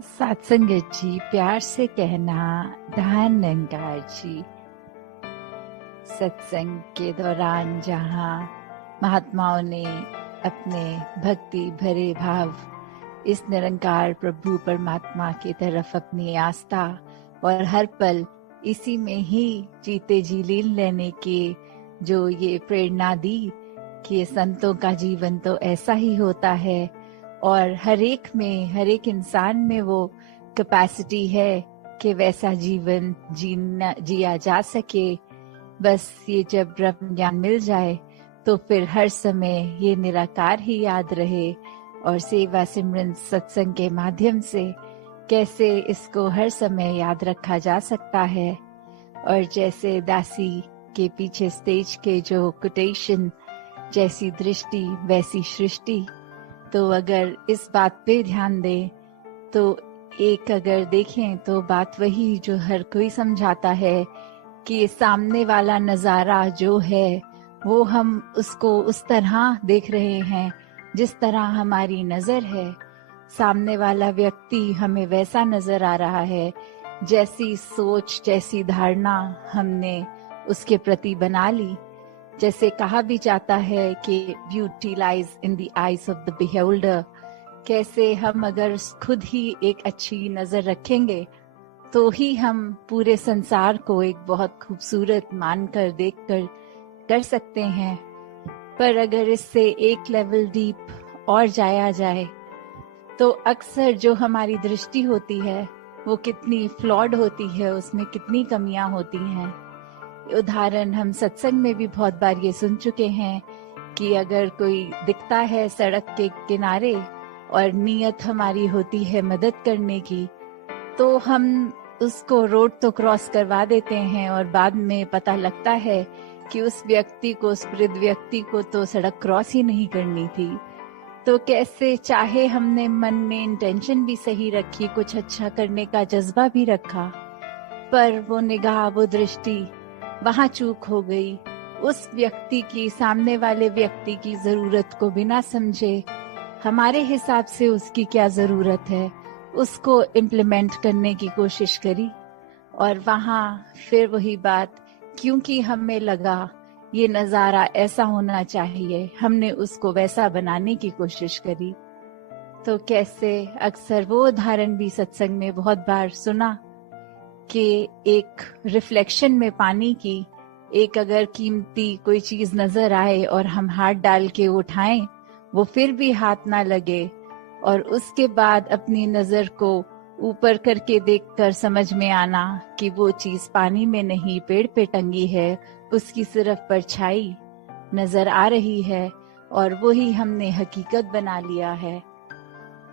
सत्संगत जी, प्यार से कहना धन निरंकार जी। सत्संग के दौरान जहाँ महात्माओं ने अपने भक्ति भरे भाव इस निरंकार प्रभु परमात्मा की तरफ अपनी आस्था और हर पल इसी में ही जीते जी लीन लेने के जो ये प्रेरणा दी कि संतों का जीवन तो ऐसा ही होता है और हर एक इंसान में वो कैपेसिटी है कि वैसा जीवन जिया जा सके। बस ये जब ब्रह्म ज्ञान मिल जाए तो फिर हर समय ये निराकार ही याद रहे और सेवा सिमरन सत्संग के माध्यम से कैसे इसको हर समय याद रखा जा सकता है। और जैसे दासी के पीछे स्टेज के जो कोटेशन, जैसी दृष्टि वैसी सृष्टि, तो अगर इस बात पे ध्यान दें तो एक अगर देखें तो बात वही जो हर कोई समझाता है कि सामने वाला नजारा जो है वो हम उसको उस तरह देख रहे हैं जिस तरह हमारी नजर है। सामने वाला व्यक्ति हमें वैसा नजर आ रहा है जैसी सोच जैसी धारणा हमने उसके प्रति बना ली। जैसे कहा भी जाता है कि beauty lies in the eyes of the beholder. कैसे हम अगर खुद ही एक अच्छी नजर रखेंगे तो ही हम पूरे संसार को एक बहुत खूबसूरत मानकर देखकर कर सकते हैं। पर अगर इससे एक लेवल डीप और जाया जाए तो अक्सर जो हमारी दृष्टि होती है वो कितनी फ्लॉड होती है, उसमें कितनी कमियां होती हैं। उदाहरण हम सत्संग में भी बहुत बार ये सुन चुके हैं कि अगर कोई दिखता है सड़क के किनारे और नीयत हमारी होती है मदद करने की, तो हम उसको रोड तो क्रॉस करवा देते हैं और बाद में पता लगता है कि उस व्यक्ति को, उस वृद्ध व्यक्ति को तो सड़क क्रॉस ही नहीं करनी थी। तो कैसे चाहे हमने मन में इंटेंशन भी सही रखी, कुछ अच्छा करने का जज्बा भी रखा, पर वो निगाह, वो दृष्टि, वहां चूक हो गई। उस व्यक्ति की, सामने वाले व्यक्ति की जरूरत को बिना समझे हमारे हिसाब से उसकी क्या जरूरत है उसको इम्प्लीमेंट करने की कोशिश करी। और वहां फिर वही बात, क्योंकि हमें लगा ये नजारा ऐसा होना चाहिए, हमने उसको वैसा बनाने की कोशिश करी। तो कैसे अक्सर वो उदाहरण भी सत्संग में बहुत बार सुना कि एक रिफ्लेक्शन में पानी की एक अगर कीमती कोई चीज नजर आए और हम हाथ डाल के उठाएं, वो फिर भी हाथ ना लगे, और उसके बाद अपनी नजर को ऊपर करके देखकर समझ में आना कि वो चीज पानी में नहीं पेड़ पे टंगी है, उसकी सिर्फ परछाई नजर आ रही है और वही हमने हकीकत बना लिया है।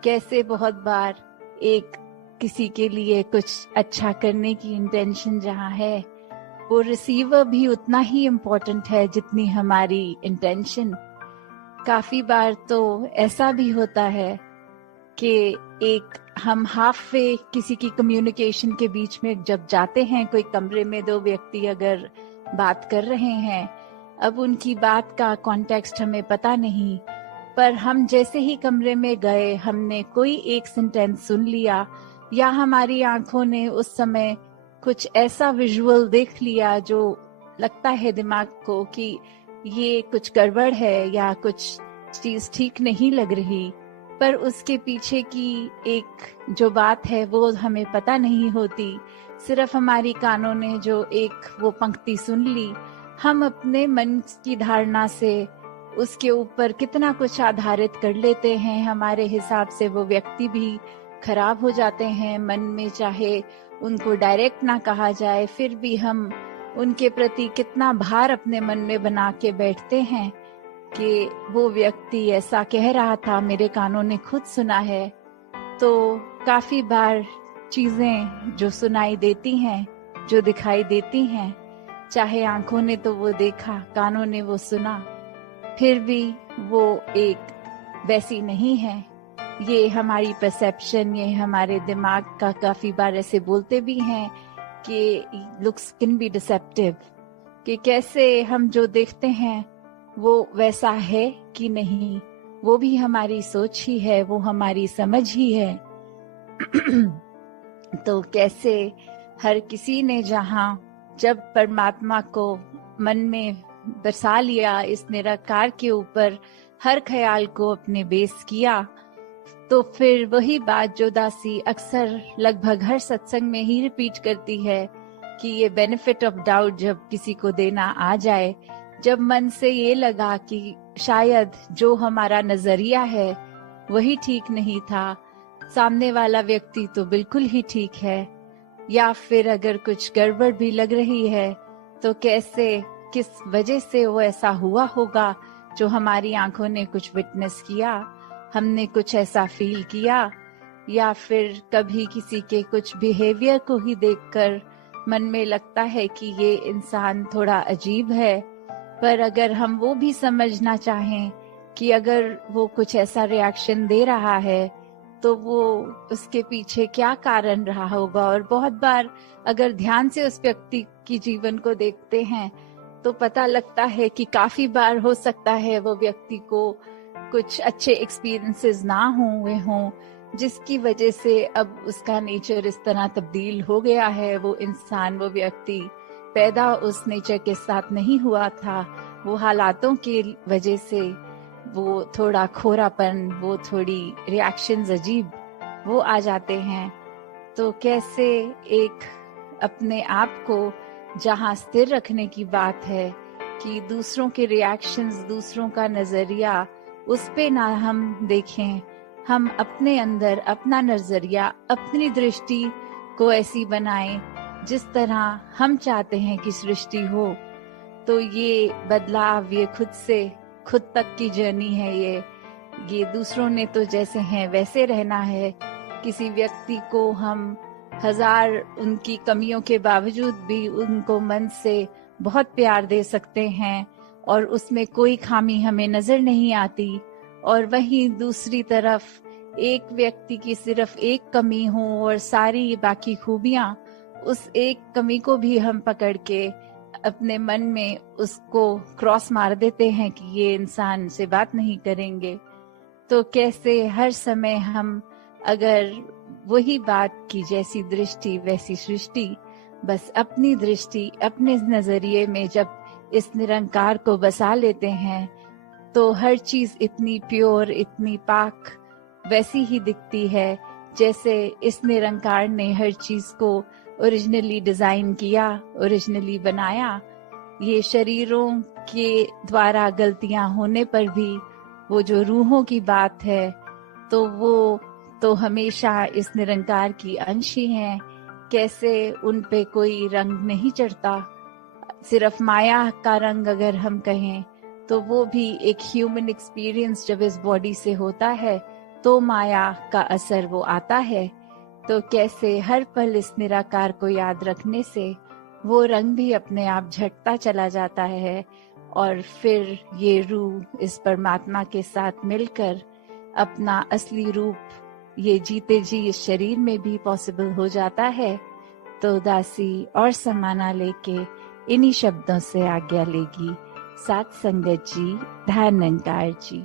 कैसे बहुत बार एक किसी के लिए कुछ अच्छा करने की इंटेंशन जहाँ है, वो रिसीवर भी उतना ही इम्पोर्टेंट है जितनी हमारी इंटेंशन। काफी बार तो ऐसा भी होता है कि एक हम हाफ वे किसी की कम्युनिकेशन के बीच में जब जाते हैं, कोई कमरे में दो व्यक्ति अगर बात कर रहे हैं, अब उनकी बात का कॉन्टेक्स्ट हमें पता नहीं, पर हम जैसे ही कमरे में गए हमने कोई एक सेंटेंस सुन लिया या हमारी आंखों ने उस समय कुछ ऐसा विजुअल देख लिया जो लगता है दिमाग को कि ये कुछ गड़बड़ है या कुछ चीज ठीक नहीं लग रही, पर उसके पीछे की एक जो बात है वो हमें पता नहीं होती। सिर्फ हमारी कानों ने जो एक वो पंक्ति सुन ली, हम अपने मन की धारणा से उसके ऊपर कितना कुछ आधारित कर लेते हैं। हमारे हिसाब से वो व्यक्ति भी खराब हो जाते हैं मन में, चाहे उनको डायरेक्ट ना कहा जाए, फिर भी हम उनके प्रति कितना भार अपने मन में बना के बैठते हैं कि वो व्यक्ति ऐसा कह रहा था, मेरे कानों ने खुद सुना है। तो काफी बार चीजें जो सुनाई देती हैं, जो दिखाई देती हैं, चाहे आंखों ने तो वो देखा, कानों ने वो सुना, फिर भी वो एक वैसी नहीं है। ये हमारी परसेप्शन, ये हमारे दिमाग का काफी बार ऐसे बोलते भी हैं कि लुक्स कैन बी डिसेप्टिव, कि कैसे हम जो देखते हैं वो वैसा है कि नहीं, वो भी हमारी सोच ही है, वो हमारी समझ ही है। तो कैसे हर किसी ने जब परमात्मा को मन में बसा लिया, इस निराकार के ऊपर हर ख्याल को अपने बेस किया, तो फिर वही बात जो दासी अक्सर लगभग हर सत्संग में ही रिपीट करती है कि ये बेनिफिट ऑफ डाउट जब किसी को देना आ जाए, जब मन से ये लगा कि शायद जो हमारा नजरिया है वही ठीक नहीं था, सामने वाला व्यक्ति तो बिल्कुल ही ठीक है, या फिर अगर कुछ गड़बड़ भी लग रही है तो कैसे किस वजह से वो ऐसा हुआ होगा, जो हमारी आंखों ने कुछ विटनेस किया, हमने कुछ ऐसा फील किया, या फिर कभी किसी के कुछ बिहेवियर को ही देखकर मन में लगता है कि ये इंसान थोड़ा अजीब है, पर अगर हम वो भी समझना चाहें कि अगर वो कुछ ऐसा रिएक्शन दे रहा है तो वो उसके पीछे क्या कारण रहा होगा। और बहुत बार अगर ध्यान से उस व्यक्ति की जीवन को देखते हैं तो पता लगता है कि काफी बार हो सकता है वो व्यक्ति को कुछ अच्छे एक्सपीरियंसेस ना हुए हों, जिसकी वजह से अब उसका नेचर इस तरह तब्दील हो गया है। वो इंसान, वो व्यक्ति पैदा उस नेचर के साथ नहीं हुआ था, वो हालातों की वजह से वो थोड़ा खोरापन, वो थोड़ी रिएक्शंस अजीब वो आ जाते हैं। तो कैसे एक अपने आप को जहाँ स्थिर रखने की बात है कि दूसरों के रिएक्शंस, दूसरों का नजरिया, उस पे ना हम देखें, हम अपने अंदर अपना नजरिया, अपनी दृष्टि को ऐसी बनाएं जिस तरह हम चाहते हैं कि सृष्टि हो। तो ये बदलाव, ये खुद तक की जर्नी है। ये दूसरों ने तो जैसे हैं वैसे रहना है। किसी व्यक्ति को हम हजार उनकी कमियों के बावजूद भी उनको मन से बहुत प्यार दे सकते हैं और उसमें कोई खामी हमें नजर नहीं आती, और वहीं दूसरी तरफ एक व्यक्ति की सिर्फ एक कमी हो और सारी बाकी खूबियां, उस एक कमी को भी हम पकड़ के अपने मन में उसको क्रॉस मार देते हैं कि ये इंसान से बात नहीं करेंगे। तो कैसे हर समय हम अगर वही बात की जैसी दृष्टि वैसी सृष्टि, बस अपनी दृष्टि अपने नजरिए में जब इस निरंकार को बसा लेते हैं तो हर चीज इतनी प्योर, इतनी पाक वैसी ही दिखती है जैसे इस निरंकार ने हर चीज को ओरिजिनली डिजाइन किया, ओरिजिनली बनाया। ये शरीरों के द्वारा गलतियां होने पर भी वो जो रूहों की बात है तो वो तो हमेशा इस निरंकार की अंश ही हैं। कैसे उन पे कोई रंग नहीं चढ़ता, सिर्फ माया का रंग अगर हम कहें तो वो भी एक ह्यूमन एक्सपीरियंस जब इस बॉडी से होता है तो माया का असर वो आता है। तो कैसे हर पल इस निराकार को याद रखने से वो रंग भी अपने आप झटता चला जाता है, और फिर ये रूह इस परमात्मा के साथ मिलकर अपना असली रूप ये जीते जी इस शरीर में भी पॉसिबल हो जाता है। तो दासी और समाना लेके इन्हीं शब्दों से आज्ञा लेगी। साथ संगत जी, ध्यान निरंकार जी।